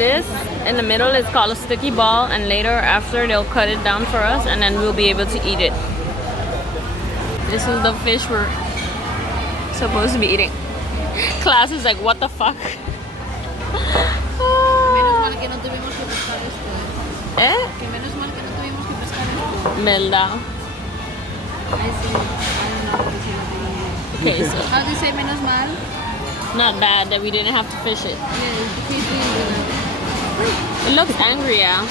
this in the middle is called a sticky ball, and later after they'll cut it down for us and then we'll be able to eat it. This is the fish we're supposed to be eating. Class is like, what the fuck? Menos mal que no tuvimos que pescar esto. Que menos mal que no tuvimos que pescar esto. ¿Verdad? I see. I don't know what to say. Okay, so How do you say menos mal? not bad that we didn't have to fish it. Yeah, the fish really good. It looks angry, yeah.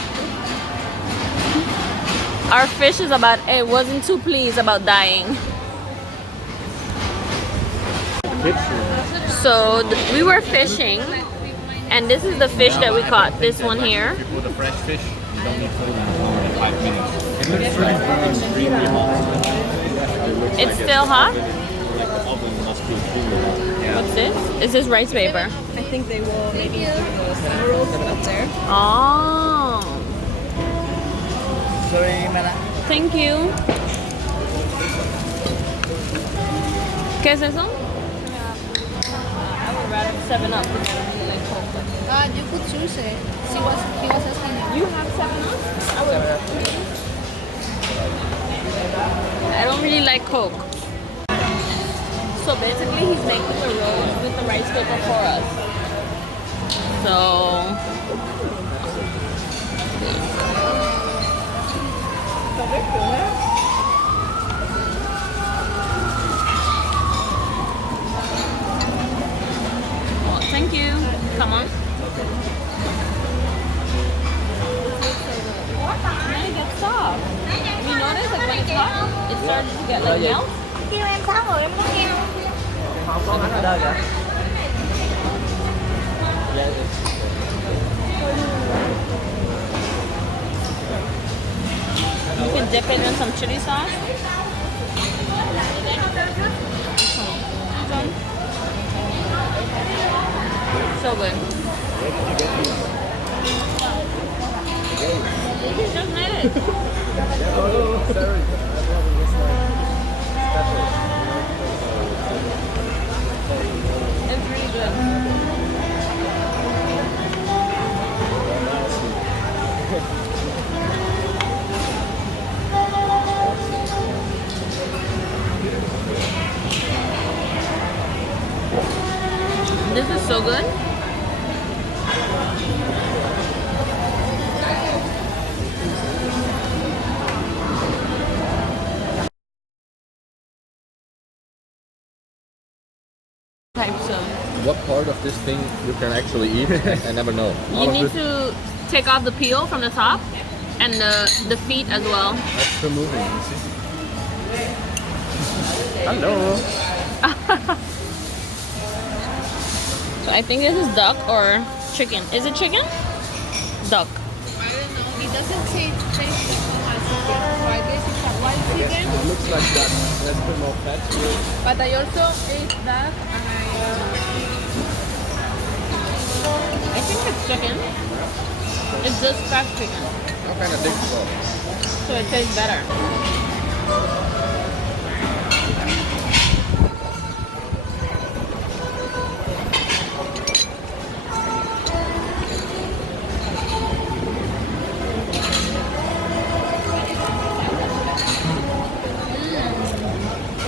Our fish is about, it wasn't too pleased about dying. So we were fishing, and this is the fish that we caught. This one here. If you put a fresh fish, you don't need to cook it for more than 5 minutes. It looks extremely hot. It's still hot? Like the oven must be extremely hot. Yeah. What's this? Is this rice paper? I think they will maybe put the rolls up there. Oh. Sorry, Mela. Thank you. ¿Qué es eso? I would rather 7-Up. You could choose it. He was asking. You have 7-Up? I don't really like Coke. So basically he's making the rolls with the rice paper for us. So well, thank you. Come on. And then it gets soft. You notice like when it's hot, it starts to get like melt. Kêu em sao rồi em muốn nghe không? Không có ở đâu vậy? You can dip it in some chili sauce. So good. You just made it. It's really good. This is so good. Types of. What part of this thing you can actually eat? I never know. You need to take off the peel from the top and the feet as well. That's removing. You see? Hello. So I think this is duck or chicken. Is it chicken? Duck. I don't know. He doesn't say it tastes like chicken. Why this is a white chicken? It looks like that. Let's put more fat to it. But I also ate that and I think it's chicken. It's just fat chicken. I kind of think so. So it tastes better.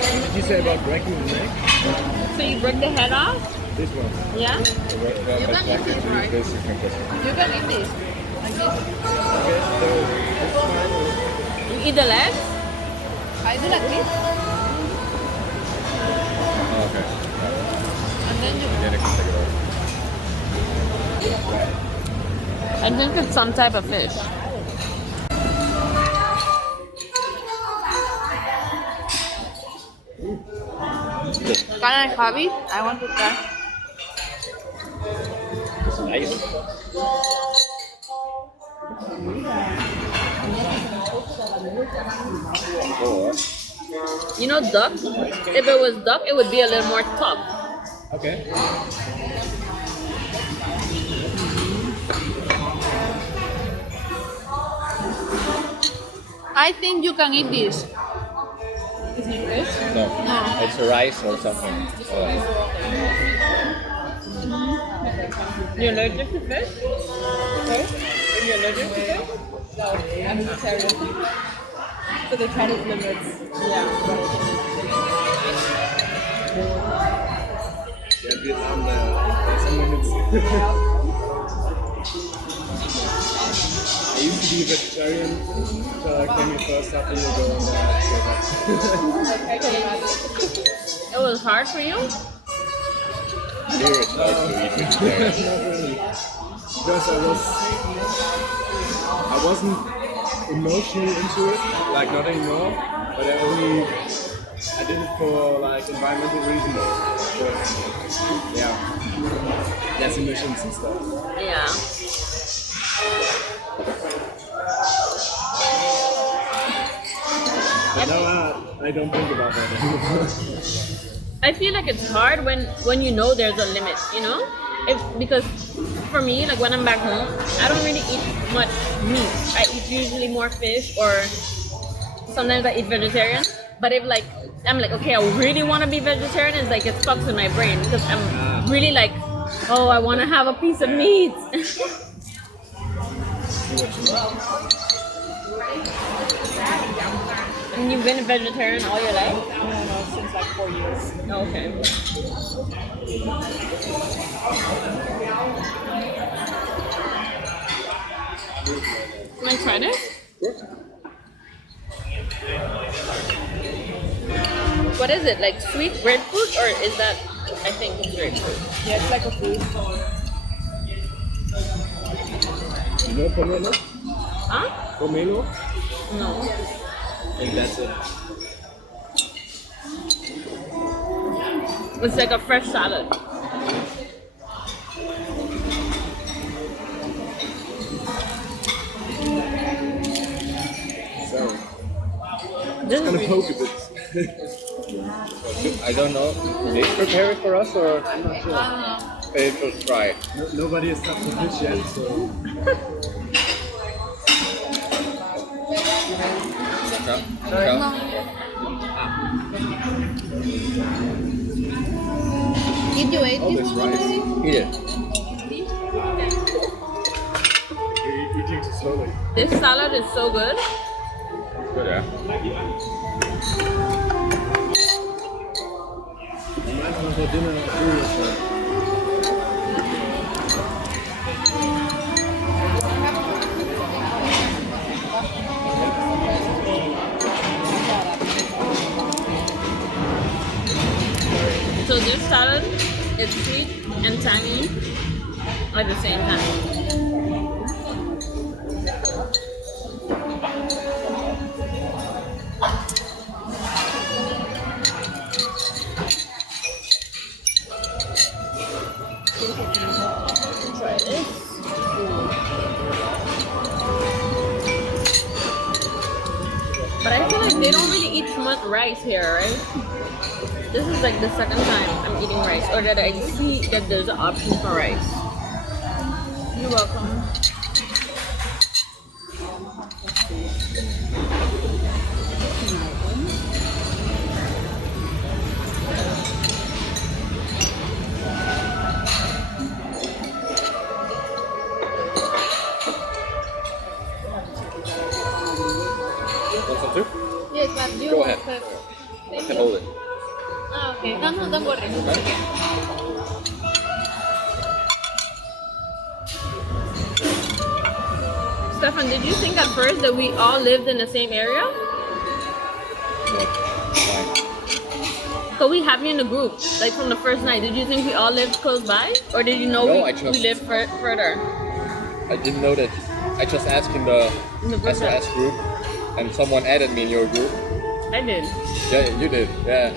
What did you say about breaking the neck? So you break the head off? This one. Yeah? You can eat this, right? This you can just... you can eat this. Like this. Okay, so it's fine. You eat the legs? I do like this. Okay. And then you Then I can take it off. I think it's some type of fish. can I have it? I want to try. It's nice. You know duck? If it was duck, it would be a little more tough. Okay. I think you can eat this. No, it's a rice or something. You're allergic to fish? Are you allergic to fish? No, I'm vegetarian. So they try to limits. Yeah. Yeah, Vietnam, there's some limits. I used to be a vegetarian until I came here first after you go and I can imagine. It was hard for you? here it's hard to eat vegetarian. Not really. Because I wasn't emotionally into it, like not anymore, but I did it for like environmental reasons. So, yeah, less emissions and stuff. Yeah. But now I don't think about that anymore. I feel like it's hard when you know there's a limit, you know? Because for me, like when I'm back home, I don't really eat much meat. I eat usually more fish or sometimes I eat vegetarian. But if like I'm like, okay, I really want to be vegetarian, it's like it stuck in my brain because I'm really like, oh, I want to have a piece of meat. And you've been a vegetarian all your life? No, since like 4 years. Okay. Can I try this? What is it? Like sweet grapefruit or is that, I think it's grapefruit. Yeah, it's like a fruit. You know pomelo? Huh? Pomelo? No. I think that's it. It's like a fresh salad. So, This kind of is poke a bit. I don't know. Did they prepare it for us or? I'm not sure. They should try. Nobody has touched the fish yet, so. Did you eat Oh, this that's one rice. already? Eat it. You're eating too slowly. this salad is so good. Good, yeah. Reminds me of our dinner at Julius. So this salad is sweet and tangy at the same time. Try this. But I feel like they don't really eat much rice here, right? This is like the second time I'm eating rice, or that I see that there's an option for rice. You're welcome. Want some too? Yes, but you Go ahead. have- I can hold it. Ah, okay. No, don't worry. It's okay. Stefan, did you think at first that we all lived in the same area? Why? So we have you in the group, like from the first night. Did you think we all lived close by? Or did you know No, we, I just- we lived further? I didn't know that. I just asked in the In the group SOS group, and someone added me in your group. I did. Yeah, you did. Yeah.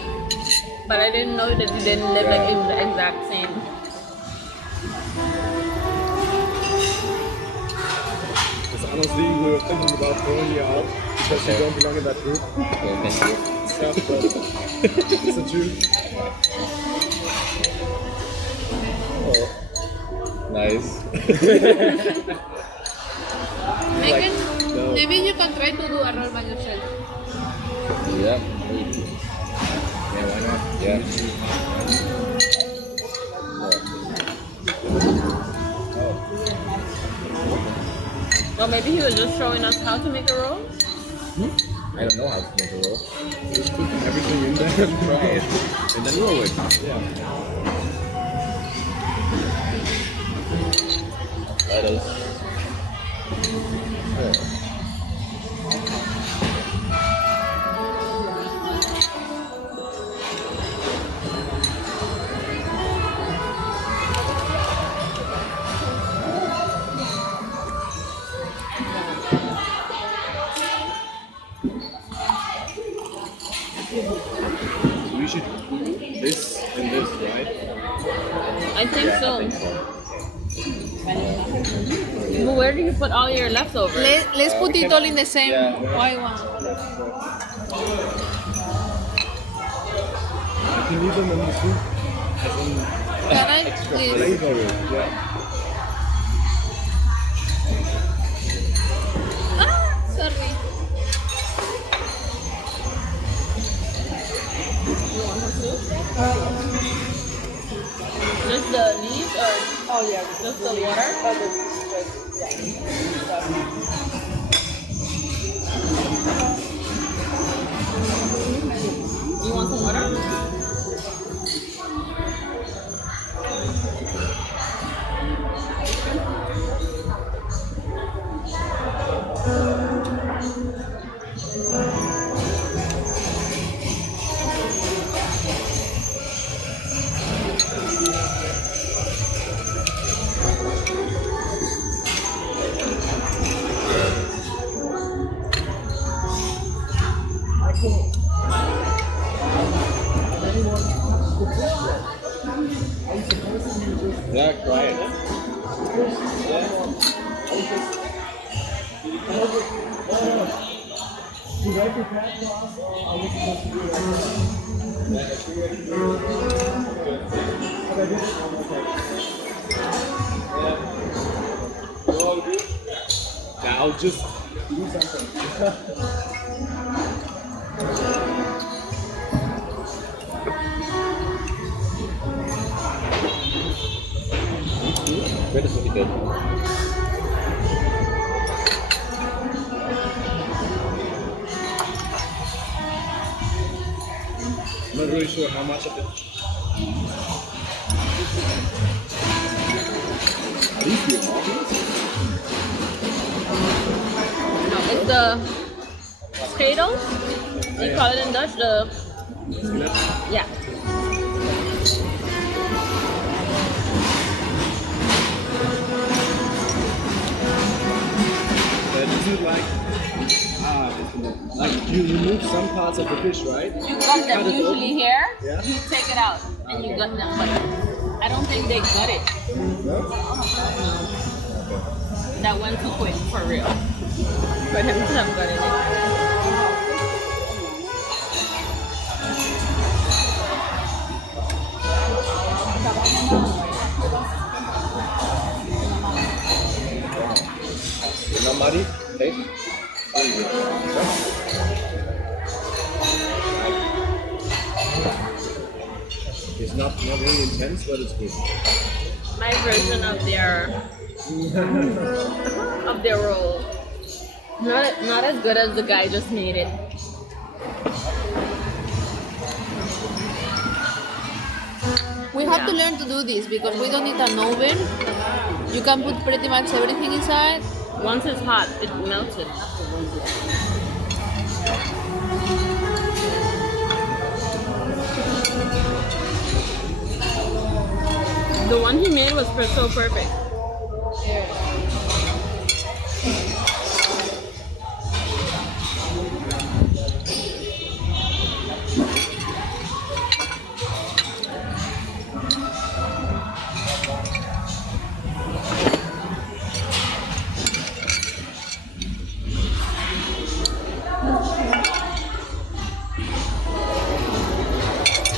But I didn't know that you didn't live like in the exact same. Because honestly, we were thinking about throwing you out because you don't belong in that group. Okay, thank you. Yeah, but it's the truth. Oh, nice. Megan, no. maybe you can try to do a roll by yourself. Yeah. Yeah, why not? Yeah. Or maybe he was just showing us how to make a roll. I don't know how to make a roll. Just put everything in there and try it. And then roll it. Yeah. Lettuce. So we should this and this, right? I think Yeah, so. I think so. But where do you put all your leftovers? Let's put it all in the same Yeah. white one. You can leave them in the soup as an Can I? extra Please. flavor. Yeah. Sorry. Just the leaves or just the water? You want some water? Yeah, try it. Yeah, I'll just do something. That is what he did. I'm not really sure how much of it. Are these your hobbies? No, it's the potatoes. You call it in Dutch the yeah. This is like you remove some parts of the fish, right? You got them cut it usually here. Yeah. You take it out and you gut them, but I don't think they gut it. No? That went too quick for real. For him to have gutted it. Not muddy? Taste? It's not really intense, but it's good. My version of their roll. Not as good as the guy just made it. We have to learn to do this because we don't need an oven. You can put pretty much everything inside. Once it's hot, it melts it. The one he made was so perfect.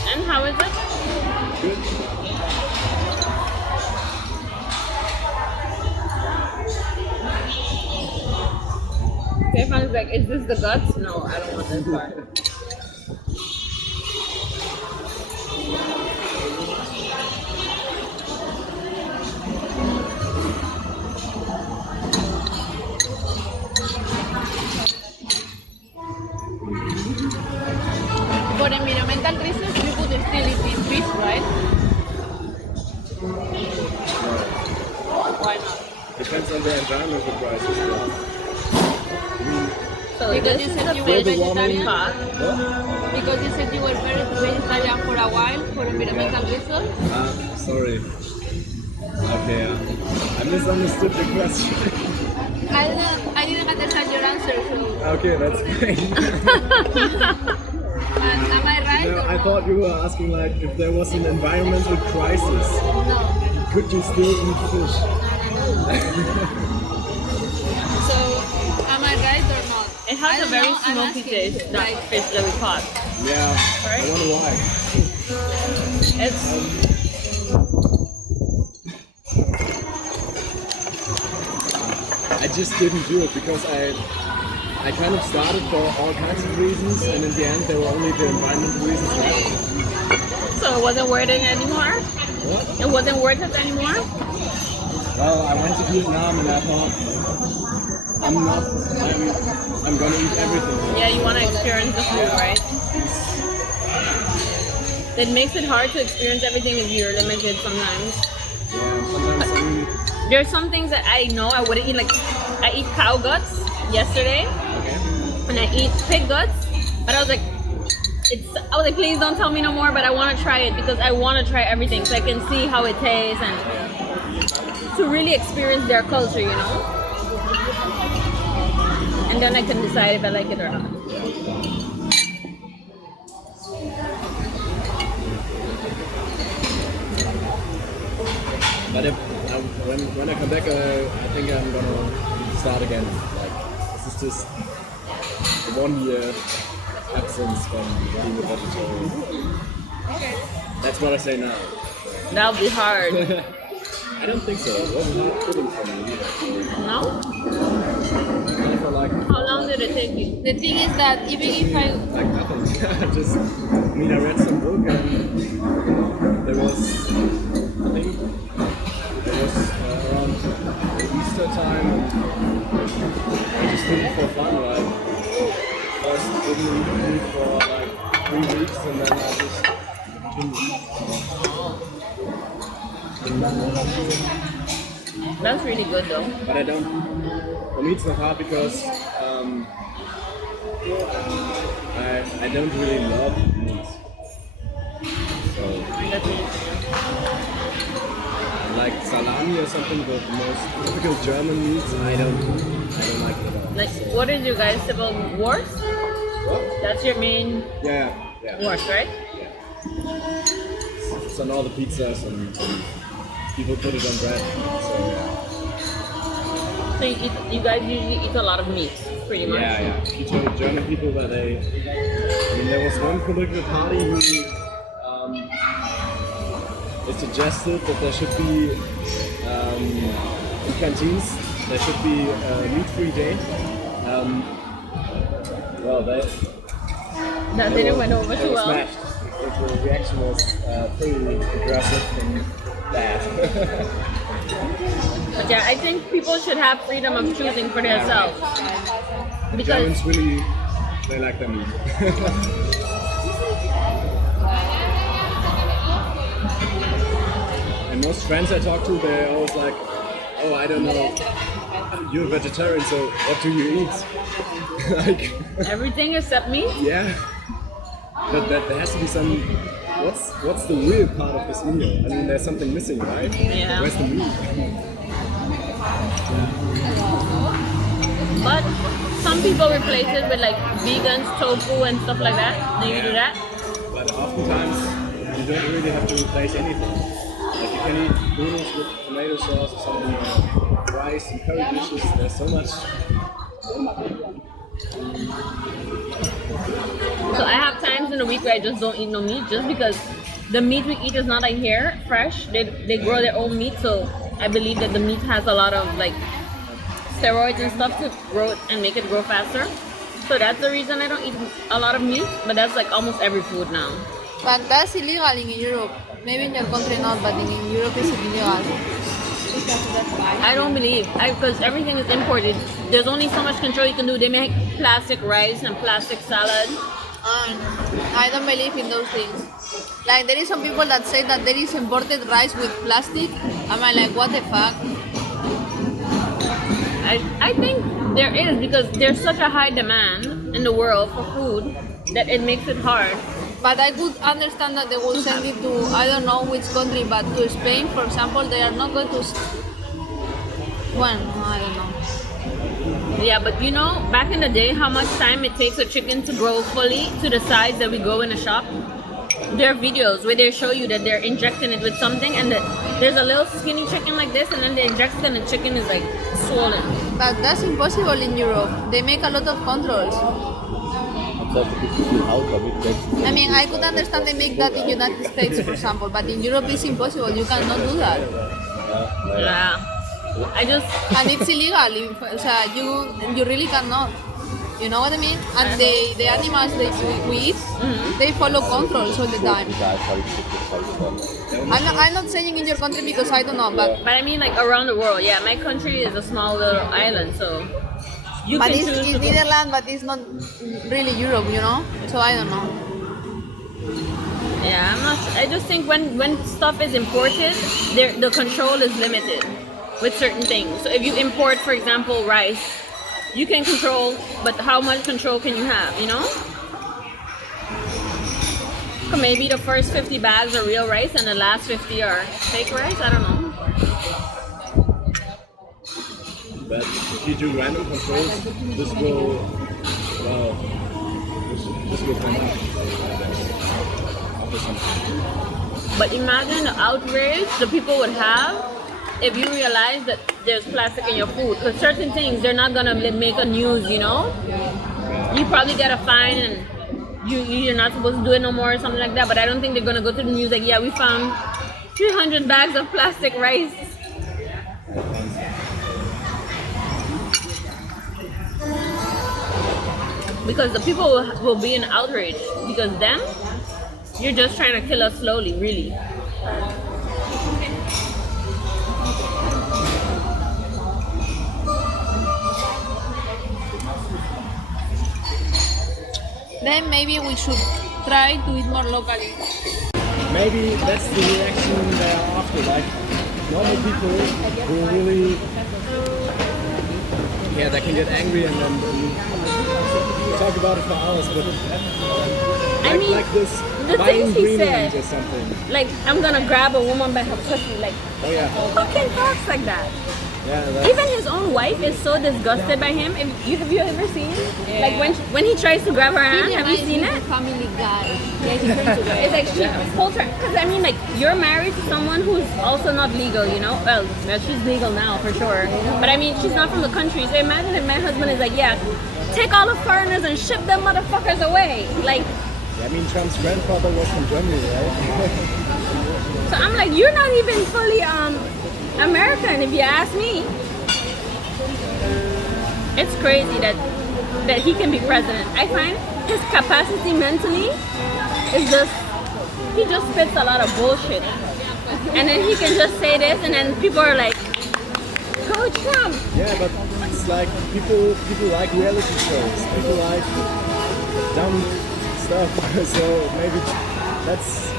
And how is it? Stefan's like, is this the guts? No, I don't want this part. Depends on the environmental crisis. But, So Because this you is said the you were fish vegetarian? pot. what? Because you said you were vegetarian for a while for environmental reasons. Sorry. Okay, I misunderstood the question. I didn't understand your answer, so Okay, that's fine. am I right No, or I not? thought you were asking like if there was an environmental crisis, No. could you still eat fish? So am I right or not? It has I a don't very know, I'm smoky asking, taste, that like- fish that we caught. Yeah, Right? I wonder why. It's I just didn't do it because I kind of started for all kinds of reasons, and in the end there were only the environmental reasons left. so it wasn't worth it anymore. What? It wasn't worth it anymore. Well, I went to Vietnam and I thought I'm gonna eat everything. Yeah, you want to experience the food, right? It makes it hard to experience everything if you're limited sometimes. Yeah, sometimes There's some things that I know I wouldn't eat. Like I eat cow guts yesterday, okay. and I eat pig guts. But I was like, please don't tell me no more. But I want to try it because I want to try everything, so I can see how it tastes and to really experience their culture, you know. And then I can decide if I like it or not. But when I come back, I think I'm gonna start again. Like this is just a 1 year absence from being a vegetarian. That's what I say now. That'll be hard. I don't think so. It wasn't hard pudding for me either. No? Kind of like How long did it take you? The thing is that even if I like nothing. Just I read some book and there was I think it was around Easter time and I just did it for fun. Like first didn't eat meat for like 3 weeks and then I just continued. That's really good though. But I don't. For me, it's not hard because I don't really love meat. So That's really like salami or something, the most typical German meats, I don't like it at all. Like, what is your guys' typical wurst? What? That's your main Yeah. wurst, right? It's on all the pizzas and people put it on bread. So So you guys usually eat a lot of meat, pretty much. yeah. You told German people that there was one political party who it suggested that there should be in canteens there should be a meat-free day. Well, That didn't went over they too were well. smashed. The reaction was pretty aggressive and bad. But yeah, I think people should have freedom of choosing for themselves. Because Germans really they like their meat. And most friends I talk to, they're always like, "Oh, I don't know, you're a vegetarian, so what do you eat?" Like, everything except meat. yeah, but there has to be some. What's the real part of this meal? I mean, there's something missing, right? Yeah. Where's the meat? But some people replace it with like vegans, tofu and stuff like that. Do you do that? But oftentimes you don't really have to replace anything. Like you can eat noodles with tomato sauce or something, or rice and curry dishes. There's so much. So I have times in the week where I just don't eat no meat, just because the meat we eat is not like here fresh. They grow their own meat, so I believe that the meat has a lot of like steroids and stuff to grow it and make it grow faster. So that's the reason I don't eat a lot of meat. But that's like almost every food now. but that's illegal in Europe. Maybe in your country not, but in Europe it's illegal. I don't believe, because everything is imported. There's only so much control you can do. They make plastic rice and plastic salad. I don't believe in those things. Like there is some people that say that there is imported rice with plastic. I'm like, what the fuck? I think there is because there's such a high demand in the world for food that it makes it hard. But I could understand that they will send it to, I don't know which country, but to Spain, for example, they are not going to. Well, I don't know. Yeah, but you know, back in the day, how much time it takes a chicken to grow fully to the size that we grow in a shop? There are videos where they show you that they're injecting it with something, and that there's a little skinny chicken like this, and then they inject it, and the chicken is like swollen. But that's impossible in Europe. They make a lot of controls. I mean, I could understand they make that in United States, for example, but in Europe it's impossible. You cannot do that. Yeah. And it's illegal. So you really cannot. You know what I mean? And the animals we eat, they follow controls all the time. I'm not saying in your country because I don't know, but I mean like around the world. Yeah, my country is a small little island, so you but can it's choose. Netherlands, but it's not really Europe, you know. So I don't know. Yeah, I'm not. I just think when stuff is imported, the control is limited with certain things. So if you import, for example, rice, you can control, but how much control can you have? You know? So maybe the first 50 bags are real rice, and the last 50 are fake rice. I don't know. But if you do random controls, this will come out after some time. But imagine the outrage the people would have if you realize that there's plastic in your food. Because certain things, they're not gonna make a news, you know? You probably get a fine and you're not supposed to do it no more or something like that. But I don't think they're gonna go to the news like, yeah, we found 300 bags of plastic rice. Because the people will be in outrage. Because then, you're just trying to kill us slowly, really. Then maybe we should try to eat more locally. Maybe that's the reaction they are after. Like normal people who really, they can get angry and then talk about it for hours. But I mean, like this the things he said, or something. like I'm gonna grab a woman by her pussy, like Oh yeah. who can talks like that? Yeah. That's, Even his own wife is so disgusted by him. Have you ever seen? Like when he tries to grab her hand, have you seen it? Family Guy. It's like she holds her. Because I mean, like you're married to someone who's also not legal, you know. Well, she's legal now for sure. But I mean, she's not from the country. So imagine if my husband is like, yeah, take all the foreigners and ship them motherfuckers away. Like. I mean, Trump's grandfather was from Germany, right? So I'm like, you're not even fully American, if you ask me. It's crazy that he can be president. I find his capacity mentally is he just spits a lot of bullshit. And then he can just say this, and then people are like, go Trump. Yeah, but it's like people like reality shows. People like dumb stuff. So maybe that's.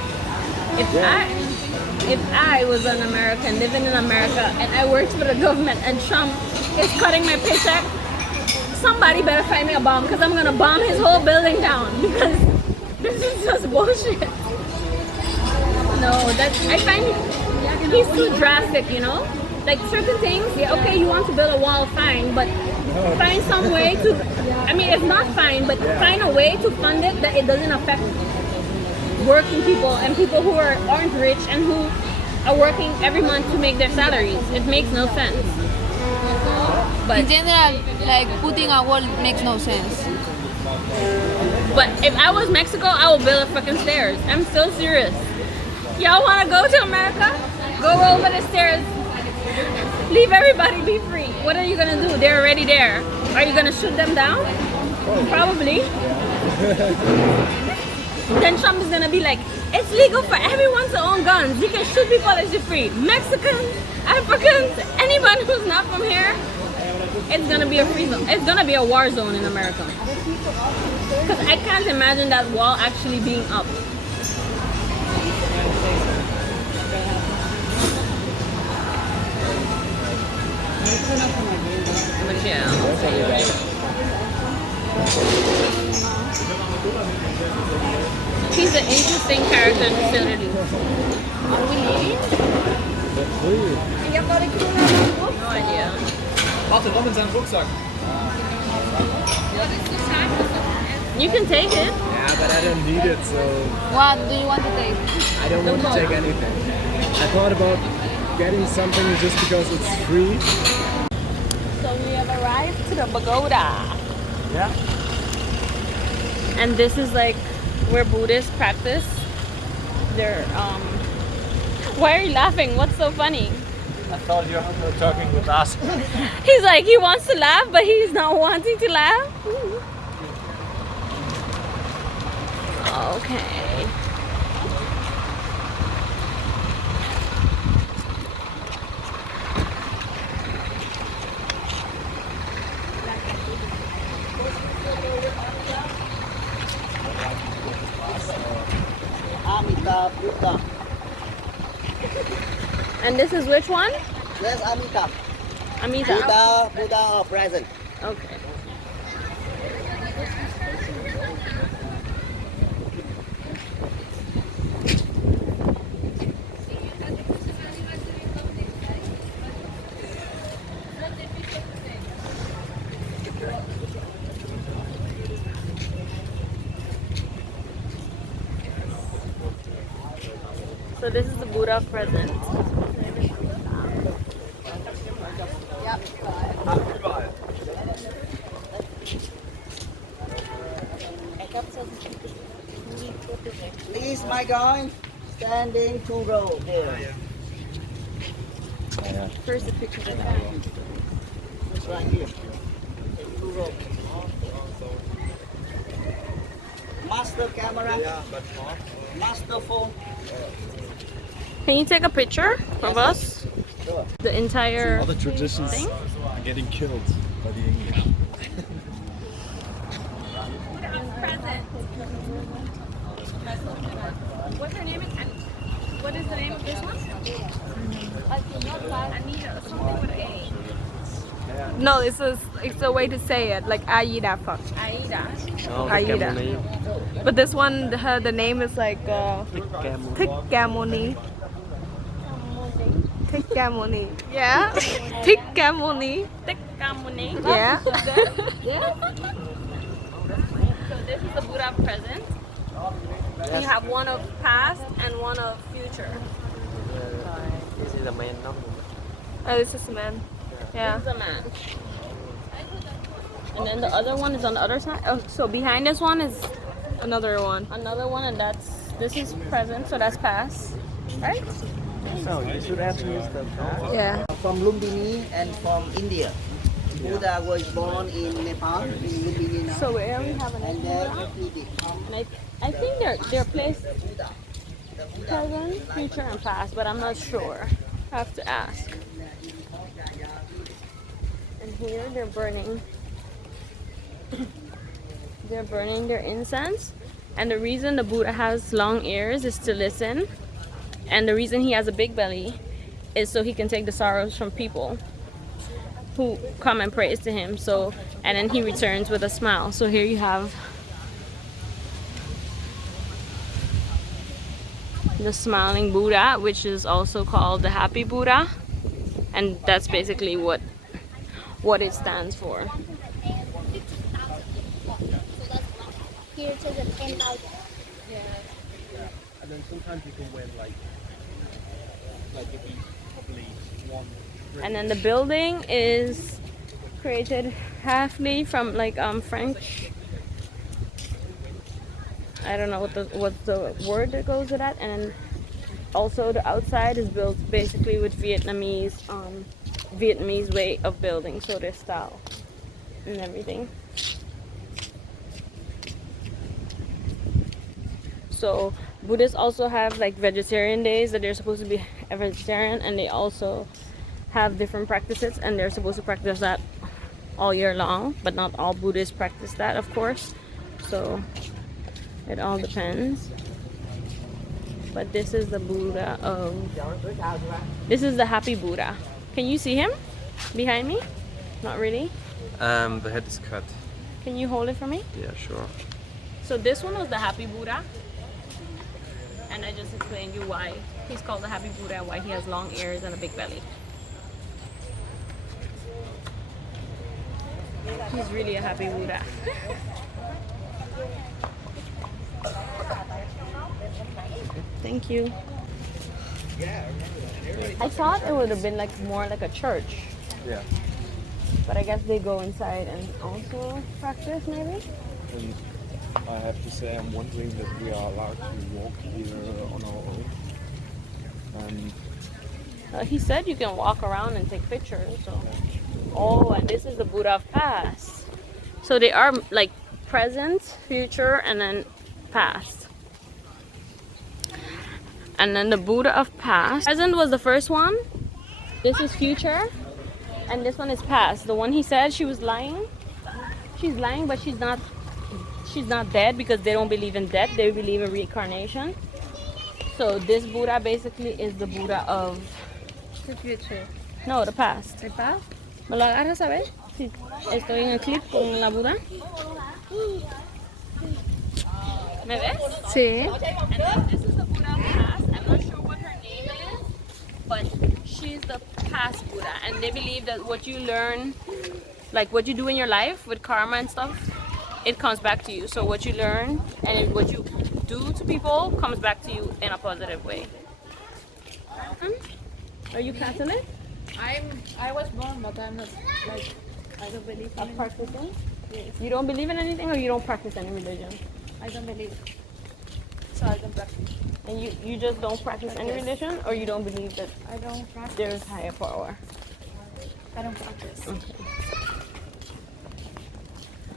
If I was an American living in America and I worked for the government and Trump is cutting my paycheck, somebody better find me a bomb because I'm gonna bomb his whole building down because this is just bullshit. No, I find he's too drastic, you know? Like certain things, yeah, okay, you want to build a wall, fine, but find some way to, I mean, it's not fine, but find a way to fund it that it doesn't affect working people and people who aren't rich and who are working every month to make their salaries. It makes no sense. But in general, like putting a wall makes no sense. But if I was Mexico, I would build a fucking stairs. I'm so serious. Y'all want to go to America? Go over the stairs. Leave everybody be free. What are you gonna do? They're already there. Are you gonna shoot them down? Probably. Then Trump is gonna be like, it's legal for everyone to own guns. You can shoot people as you're free. Mexicans, Africans, anyone who's not from here, it's gonna be a free zone. It's gonna be a war zone in America. Because I can't imagine that wall actually being up. return to Saturday. Are we leaving? No idea. Warte, noch in seinem Rucksack. You can take it. Yeah, but I don't need it, so What do you want to take? I don't want to take anything. I thought about getting something just because it's free. So we have arrived to the pagoda. Yeah. And this is like where Buddhists practice their why are you laughing? What's so funny? I thought you were talking with us. He's like he wants to laugh but he's not wanting to laugh. Okay. Amita Buddha. And this is which one? Yes, Amita. Amita. Buddha or present. Okay. So this is the Buddha present. Please, my guy, standing 2 row there. First a picture of that. Just right here. 2 row. Master camera. Master phone. Can you take a picture of us? Sure. The entire All the traditions thing? are getting killed by the English. What's her name again? What is the name of this one? Anita, something with A. No, it's a way to say it, like Aida fuck. Aida. Aida. But this one, the name is like Tikkamoni. Tikkamoni. Yeah. Tikkamoni. Tikkamoni. Yeah. So this is the Buddha present. You have one of past and one of future. This is the main number. Oh, this is a man. Yeah. This is a man. And then the other one is on the other side. Oh, so behind this one is Another one. another one, and this is present, so that's past, right? So you should have used the Yeah. from Lumbini and from India. Buddha was born in Nepal, in Lumbini now. So we only have an And Buddha, repeated. and I think they're placed present, future, and past, but I'm not sure. I have to ask. And here they're burning. They're burning their incense, and the reason the Buddha has long ears is to listen, and the reason he has a big belly is so he can take the sorrows from people who come and praise to him. So, and then he returns with a smile. So here you have the smiling Buddha, which is also called the happy Buddha, and that's basically what it stands for. Here it says a 10,000. And then sometimes you can win like if you probably one. And then the building is created halfly from like French. I don't know what the word that goes with that. And then also the outside is built basically with Vietnamese way of building, so their style and everything. So Buddhists also have like vegetarian days that they're supposed to be a vegetarian, and they also have different practices, and they're supposed to practice that all year long, but not all Buddhists practice that, of course. So it all depends. But this is the Buddha of this is the happy Buddha. Can you see him behind me? Not really. The head is cut. Can you hold it for me? Yeah, sure. So this one was the happy Buddha, And I just explained you why he's called the Happy Buddha and why he has long ears and a big belly. He's really a happy Buddha. Thank you. I thought it would have been like more like a church, Yeah. but I guess they go inside and also practice maybe. And I have to say, I'm wondering that we are allowed to walk here on our own. He said you can walk around and take pictures. So. Oh, and this is the Buddha of past. So they are like present, future, and then past. And then the Buddha of past. Present was the first one. This is future. And this one is past. The one he said she was lying. She's lying, but she's not dead because they don't believe in death. They believe in reincarnation. So this Buddha basically is the Buddha of The future. no, the past. ¿El paz? ¿Me lo agarras a ver? Sí. Estoy en el clip con la Buda. ¿Me ves? Sí. And then this is the Buddha of past. I'm not sure what her name is, but she's the past Buddha. And they believe that what you learn, like what you do in your life with karma and stuff, it comes back to you. So what you learn and what you do to people comes back to you in a positive way. Are you Catholic? I was born, but I'm not like I don't believe in it. Practicing? You don't believe in anything, or you don't practice any religion? I don't believe. So I don't practice. And you just don't practice any Yes. religion, or you don't believe that I don't practice. there's higher power? I don't practice. Okay.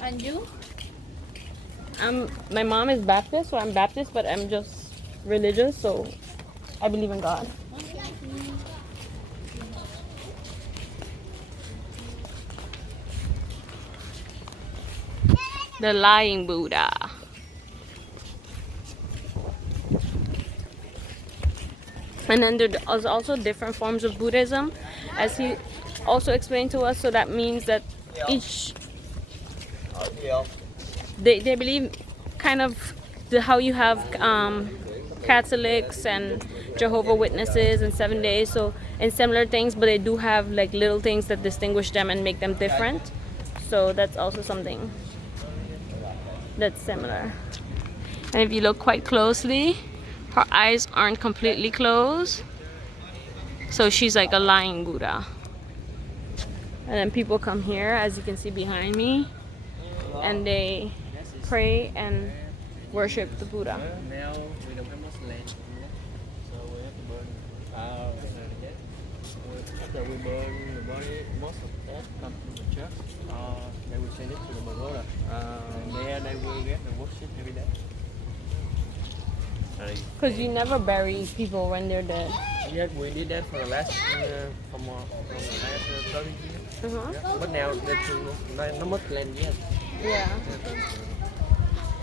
And you? My mom is Baptist, so I'm Baptist, but I'm just religious, so I believe in God. The lying Buddha. And then there's also different forms of Buddhism, as he also explained to us. So that means that each they believe kind of how you have Catholics and Jehovah Witnesses and 7 days, so and similar things, but they do have like little things that distinguish them and make them different. So that's also something that's similar. And if you look quite closely, her eyes aren't completely closed, so she's like a lying Buddha. And then people come here, as you can see behind me, and they pray and worship the Buddha. Now we don't have much land, so we have to burn after we burn the body, most of that comes to the church. They will send it to the pagoda. And there they will get the worship every day. Because you never bury people when they're dead. Yes, we did that for the last from the last 30 years. Yeah. But now that's not much land yet. Yeah.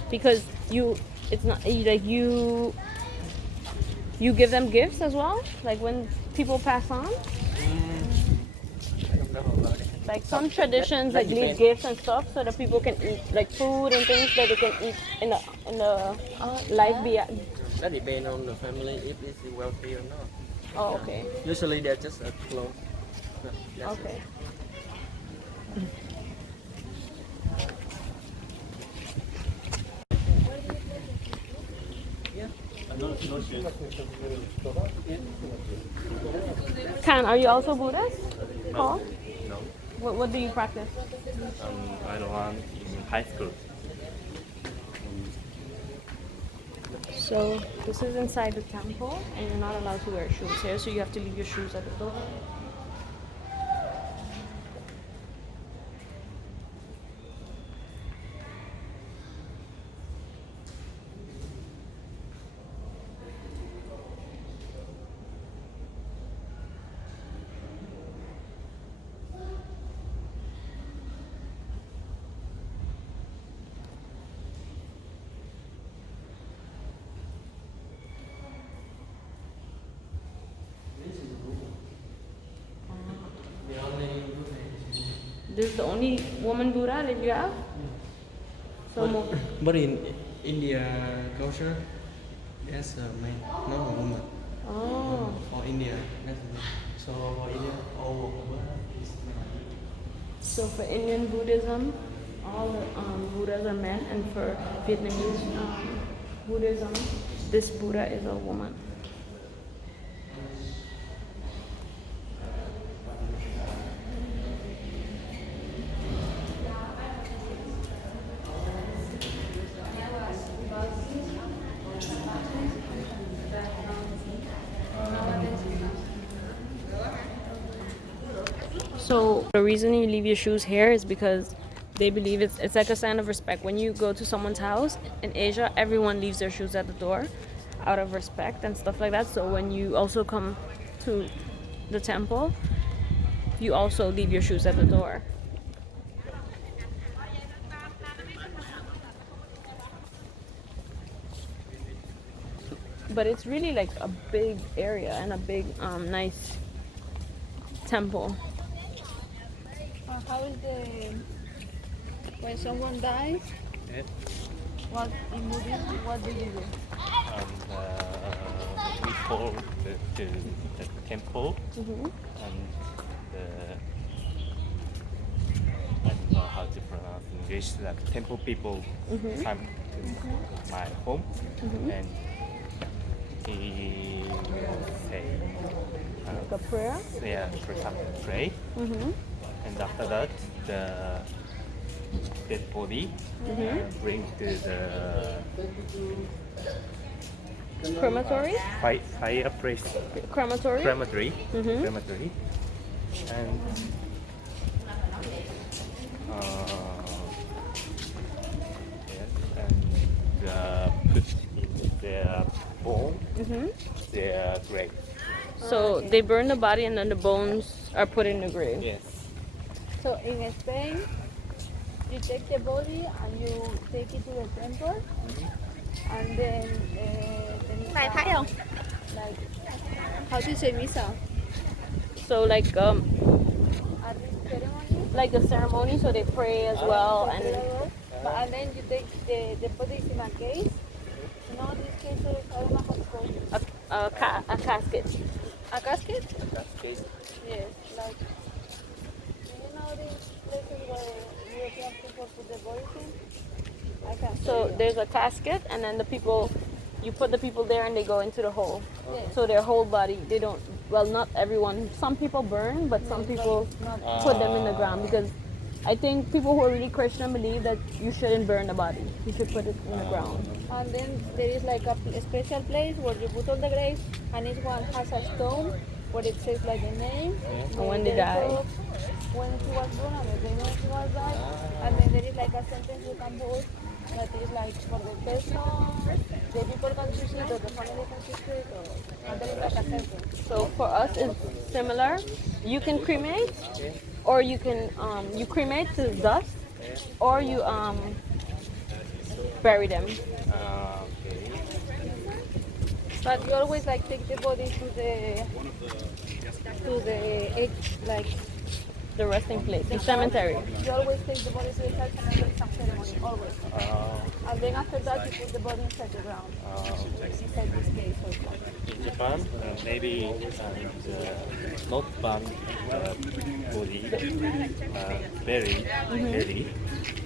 Because it's not like you give them gifts as well, like when people pass on. I don't know about it. Like some traditions That like leave depends. gifts and stuff so that people can eat like food and things that they can eat in the life beyond. That depends on the family if it's wealthy or not. Oh, okay. Usually they're just a close. Okay. Khan, are you also Buddhist? Paul? No, What do you practice? I learned in high school. So this is inside the temple, and you're not allowed to wear shoes here, so you have to leave your shoes at the door. This is the only woman Buddha that you have? So But in India culture, Yes, a man, not a woman. Oh. For India, that's a man. So for India, all over is man. So for Indian Buddhism, all the Buddhas are men, and for Vietnamese Buddhism, this Buddha is a woman. So the reason you leave your shoes here is because they believe it's like a sign of respect. When you go to someone's house in Asia, everyone leaves their shoes at the door out of respect and stuff like that. So when you also come to the temple, you also leave your shoes at the door. But it's really like a big area and a big nice temple. How is the when someone dies? Yeah. What in Buddhism? What do you do? We call the temple and the I don't know how to pronounce in English. Like temple people come to my home and he say Like a prayer. yeah, for example, pray, and after that the dead body bring to the Crematory? fireplace, Crematory? crematory, crematory, and yes, and put in their bone, their grave. So they burn the body and then the bones are put in the grave. Yes. So in Spain, you take the body and you take it to the temple, and then Này thấy không? like how do you say misa? So At this ceremony, like a ceremony, so they pray as well and and then you take the body in a case. You know these cases, I don't know how it's called. a casket. A casket? Cascade. Yes, like do you know these places where European people put the bodies in? I can't So say it. there's a casket and then the people, you put the people there and they go into the hole. Yes. So their whole body, they don't, well, not everyone. Some people burn, but some people put them in the ground because I think people who are really Christian believe that you shouldn't burn the body. You should put it in the ground. And then there is like a special place where you put all the graves, and each one has a stone where it says like the name, And when they the die. date of when he was born, and the day when he was died, and then there is like a sentence you can put that is like for the person, the people can choose it, or the family can choose it, and there is like a sentence. So for us, it's similar. You can cremate, or you can you cremate to dust, or you bury them. Okay. But you always like take the body to the edge, like The resting place, the cemetery. you always take the body to the church and then there's some ceremony, always. And then after that you put the body inside the ground, inside this case also. In Japan, maybe not burn body, bury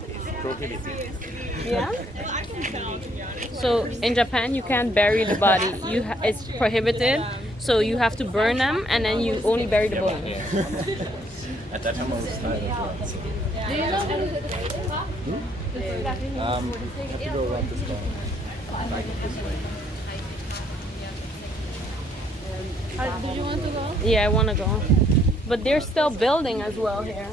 is prohibited. Yeah. So in Japan, you can't bury the body. It's prohibited. So you have to burn them, and then you only bury the bones. At that time I was tired as well. So. Do you know what is it? Have to go around this way. Back this way. Do you want to go? Yeah, I want to go. But they're still building as well here.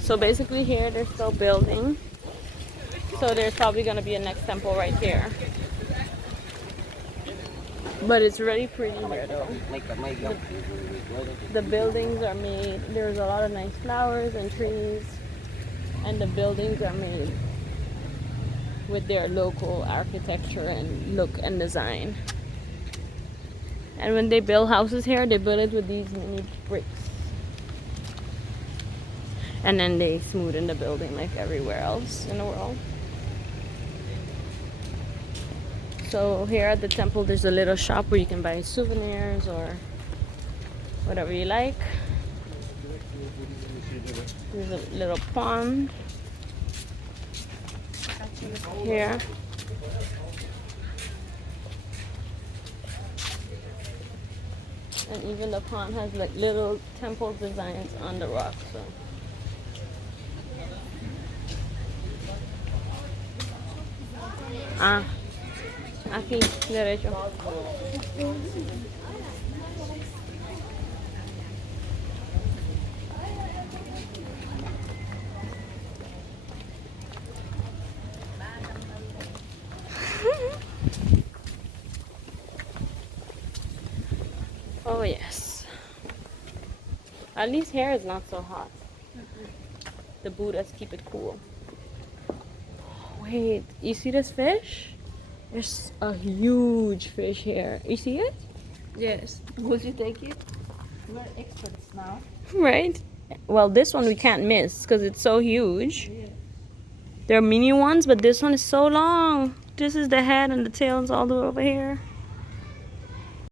So basically here, they're still building. So there's probably going to be a next temple right here. But it's really pretty here though. The buildings are made, there's a lot of nice flowers and trees. And the buildings are made with their local architecture and look and design. And when they build houses here, they build it with these mini bricks. And then they smoothen the building like everywhere else in the world. So here at the temple, there's a little shop where you can buy souvenirs or whatever you like. There's a little pond here. And even the pond has like little temple designs on the rock. So aquí derecho. Oh yes. At least here is not so hot. The Buddhas keep it cool. Wait, you see this fish? There's a huge fish here. You see it? Yes. Would you take it? We're experts now. Right? Well, this one we can't miss because it's so huge. Yeah. There are mini ones, but this one is so long. This is the head and the tail is all the way over here.